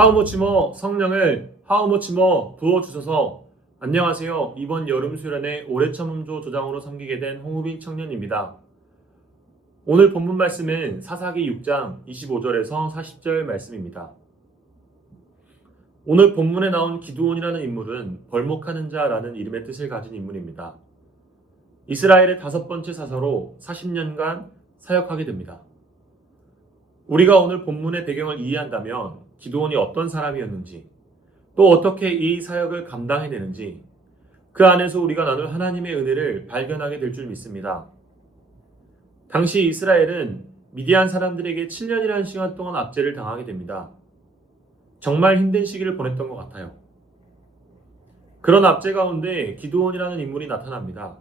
하우모치모 성령을 하우모치모 부어주셔서. 안녕하세요. 이번 여름 수련회 올해 참음조 조장으로 섬기게 된 홍우빈 청년입니다. 오늘 본문 말씀은 사사기 6장 25절에서 40절 말씀입니다. 오늘 본문에 나온 기드온이라는 인물은 벌목하는 자라는 이름의 뜻을 가진 인물입니다. 이스라엘의 5번째 사사로 40년간 사역하게 됩니다. 우리가 오늘 본문의 배경을 이해한다면 기드온이 어떤 사람이었는지, 또 어떻게 이 사역을 감당해내는지 그 안에서 우리가 나눌 하나님의 은혜를 발견하게 될 줄 믿습니다. 당시 이스라엘은 미디안 사람들에게 7년이라는 시간 동안 압제를 당하게 됩니다. 정말 힘든 시기를 보냈던 것 같아요. 그런 압제 가운데 기드온이라는 인물이 나타납니다.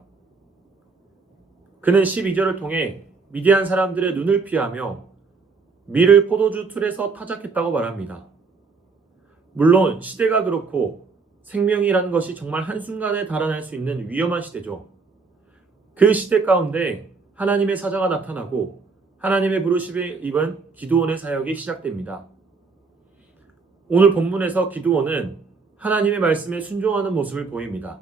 그는 12절을 통해 미디안 사람들의 눈을 피하며 밀을 포도주 틀에서 타작했다고 말합니다. 물론 시대가 그렇고 생명이라는 것이 정말 한순간에 달아날 수 있는 위험한 시대죠. 그 시대 가운데 하나님의 사자가 나타나고 하나님의 부르심에 입은 기드온의 사역이 시작됩니다. 오늘 본문에서 기드온은 하나님의 말씀에 순종하는 모습을 보입니다.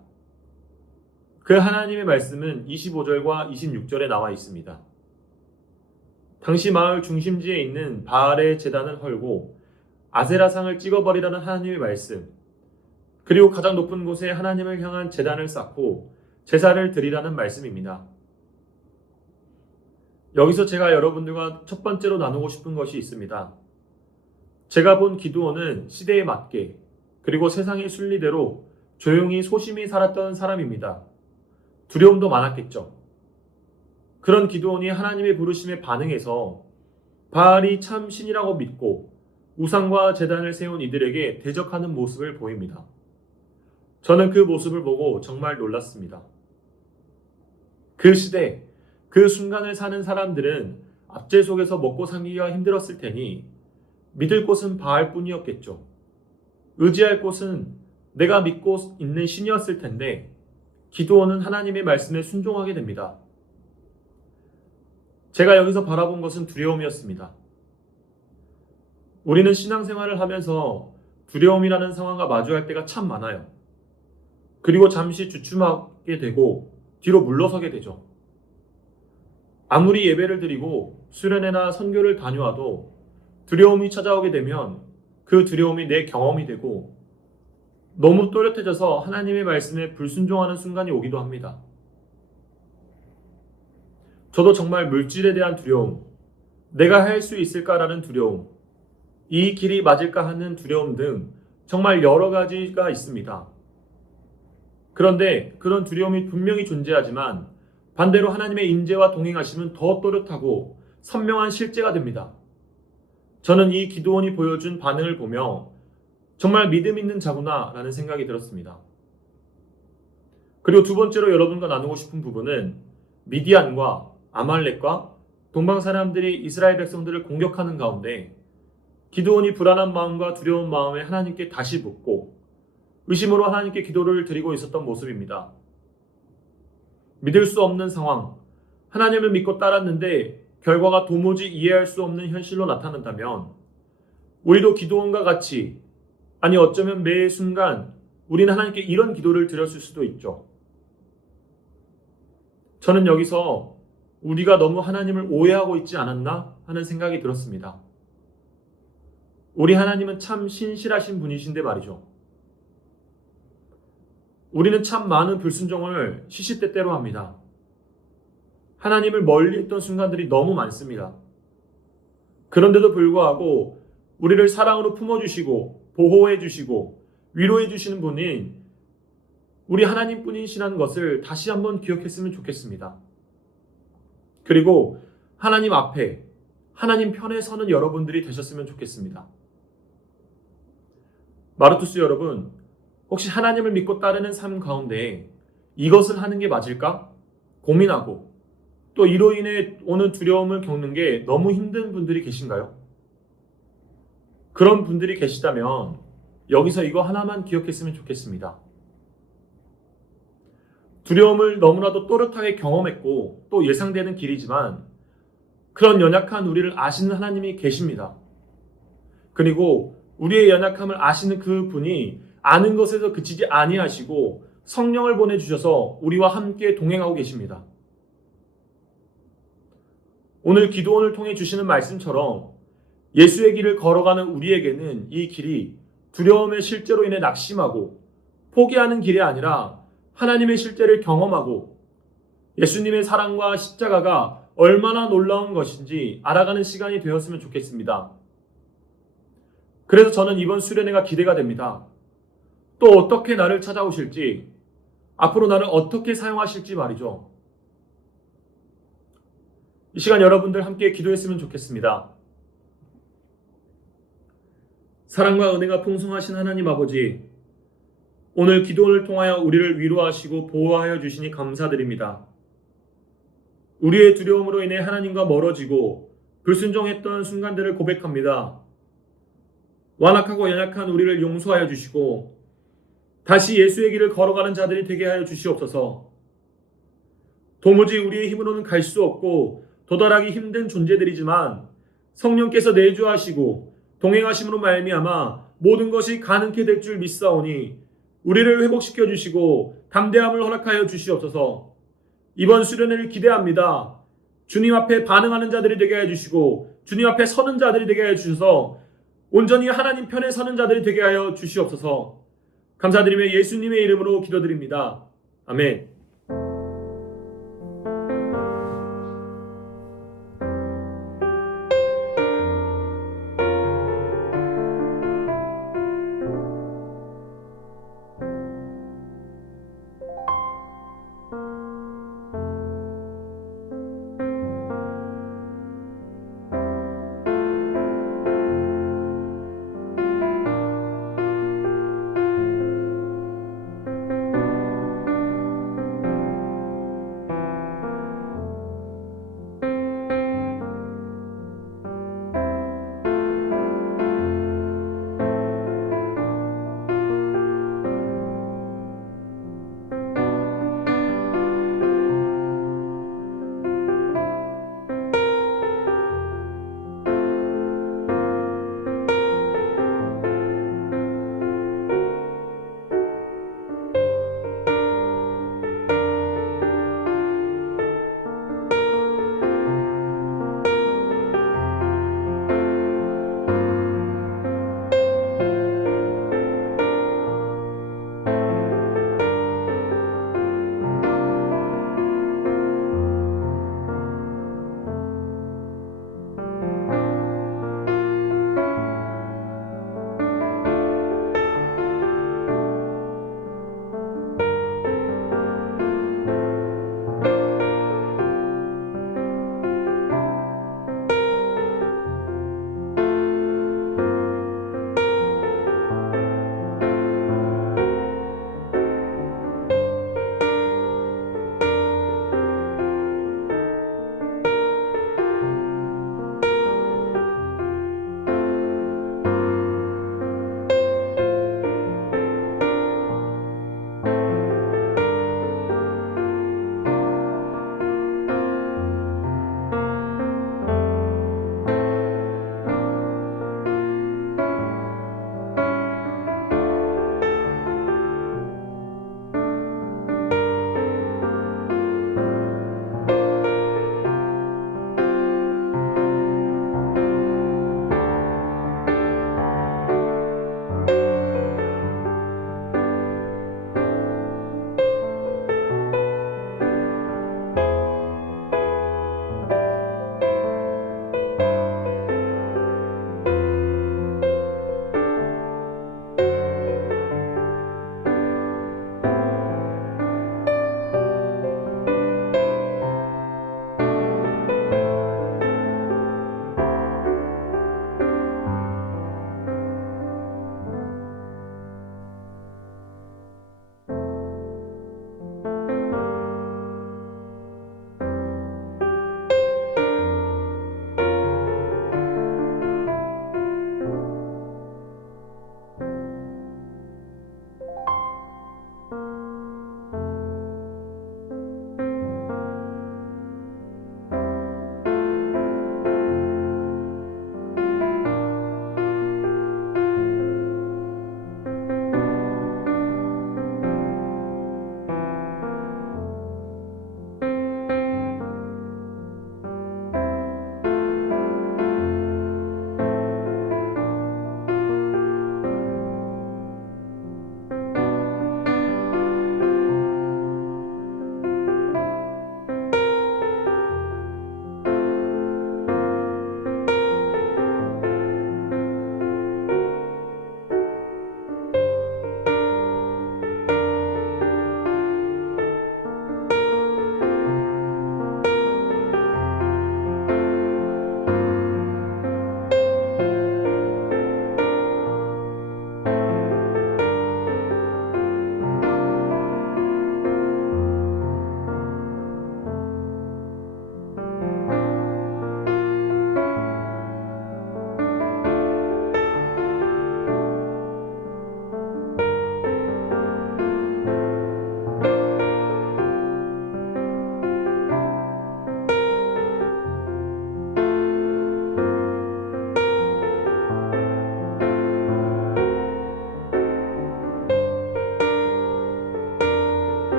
그 하나님의 말씀은 25절과 26절에 나와 있습니다. 당시 마을 중심지에 있는 바알의 제단을 헐고 아세라상을 찍어버리라는 하나님의 말씀, 그리고 가장 높은 곳에 하나님을 향한 제단을 쌓고 제사를 드리라는 말씀입니다. 여기서 제가 여러분들과 첫 번째로 나누고 싶은 것이 있습니다. 제가 본 기드온은 시대에 맞게 그리고 세상의 순리대로 조용히 소심히 살았던 사람입니다. 두려움도 많았겠죠. 그런 기드온이 하나님의 부르심에 반응해서 바알이 참 신이라고 믿고 우상과 제단을 세운 이들에게 대적하는 모습을 보입니다. 저는 그 모습을 보고 정말 놀랐습니다. 그 시대, 그 순간을 사는 사람들은 압제 속에서 먹고 살기가 힘들었을 테니 믿을 곳은 바알뿐이었겠죠. 의지할 곳은 내가 믿고 있는 신이었을 텐데 기드온은 하나님의 말씀에 순종하게 됩니다. 제가 여기서 바라본 것은 두려움이었습니다. 우리는 신앙생활을 하면서 두려움이라는 상황과 마주할 때가 참 많아요. 그리고 잠시 주춤하게 되고 뒤로 물러서게 되죠. 아무리 예배를 드리고 수련회나 선교를 다녀와도 두려움이 찾아오게 되면 그 두려움이 내 경험이 되고 너무 또렷해져서 하나님의 말씀에 불순종하는 순간이 오기도 합니다. 저도 정말 물질에 대한 두려움, 내가 할 수 있을까라는 두려움, 이 길이 맞을까 하는 두려움 등 정말 여러 가지가 있습니다. 그런데 그런 두려움이 분명히 존재하지만 반대로 하나님의 인재와 동행하심은 더 또렷하고 선명한 실제가 됩니다. 저는 이 기드온이 보여준 반응을 보며 정말 믿음 있는 자구나 라는 생각이 들었습니다. 그리고 두 번째로 여러분과 나누고 싶은 부분은 미디안과 아말렉과 동방 사람들이 이스라엘 백성들을 공격하는 가운데 기드온이 불안한 마음과 두려운 마음에 하나님께 다시 묻고 의심으로 하나님께 기도를 드리고 있었던 모습입니다. 믿을 수 없는 상황, 하나님을 믿고 따랐는데 결과가 도무지 이해할 수 없는 현실로 나타난다면 우리도 기드온과 같이, 아니 어쩌면 매 순간 우리는 하나님께 이런 기도를 드렸을 수도 있죠. 저는 여기서 우리가 너무 하나님을 오해하고 있지 않았나 하는 생각이 들었습니다. 우리 하나님은 참 신실하신 분이신데 말이죠. 우리는 참 많은 불순종을 시시때때로 합니다. 하나님을 멀리 했던 순간들이 너무 많습니다. 그런데도 불구하고 우리를 사랑으로 품어주시고 보호해주시고 위로해주시는 분인 우리 하나님뿐이시라는 것을 다시 한번 기억했으면 좋겠습니다. 그리고 하나님 앞에, 하나님 편에 서는 여러분들이 되셨으면 좋겠습니다. 마르투스 여러분, 혹시 하나님을 믿고 따르는 삶 가운데 이것을 하는 게 맞을까? 고민하고 또 이로 인해 오는 두려움을 겪는 게 너무 힘든 분들이 계신가요? 그런 분들이 계시다면 여기서 이거 하나만 기억했으면 좋겠습니다. 두려움을 너무나도 또렷하게 경험했고 또 예상되는 길이지만 그런 연약한 우리를 아시는 하나님이 계십니다. 그리고 우리의 연약함을 아시는 그 분이 아는 것에서 그치지 아니하시고 성령을 보내주셔서 우리와 함께 동행하고 계십니다. 오늘 기도원을 통해 주시는 말씀처럼 예수의 길을 걸어가는 우리에게는 이 길이 두려움의 실제로 인해 낙심하고 포기하는 길이 아니라 하나님의 실제를 경험하고 예수님의 사랑과 십자가가 얼마나 놀라운 것인지 알아가는 시간이 되었으면 좋겠습니다. 그래서 저는 이번 수련회가 기대가 됩니다. 또 어떻게 나를 찾아오실지, 앞으로 나를 어떻게 사용하실지 말이죠. 이 시간 여러분들 함께 기도했으면 좋겠습니다. 사랑과 은혜가 풍성하신 하나님 아버지, 오늘 기도를 통하여 우리를 위로하시고 보호하여 주시니 감사드립니다. 우리의 두려움으로 인해 하나님과 멀어지고 불순종했던 순간들을 고백합니다. 완악하고 연약한 우리를 용서하여 주시고 다시 예수의 길을 걸어가는 자들이 되게 하여 주시옵소서. 도무지 우리의 힘으로는 갈 수 없고 도달하기 힘든 존재들이지만 성령께서 내주하시고 동행하심으로 말미암아 모든 것이 가능케 될 줄 믿사오니 우리를 회복시켜 주시고 담대함을 허락하여 주시옵소서. 이번 수련회를 기대합니다. 주님 앞에 반응하는 자들이 되게 하여 주시고 주님 앞에 서는 자들이 되게 하여 주셔서 온전히 하나님 편에 서는 자들이 되게 하여 주시옵소서. 감사드리며 예수님의 이름으로 기도드립니다. 아멘.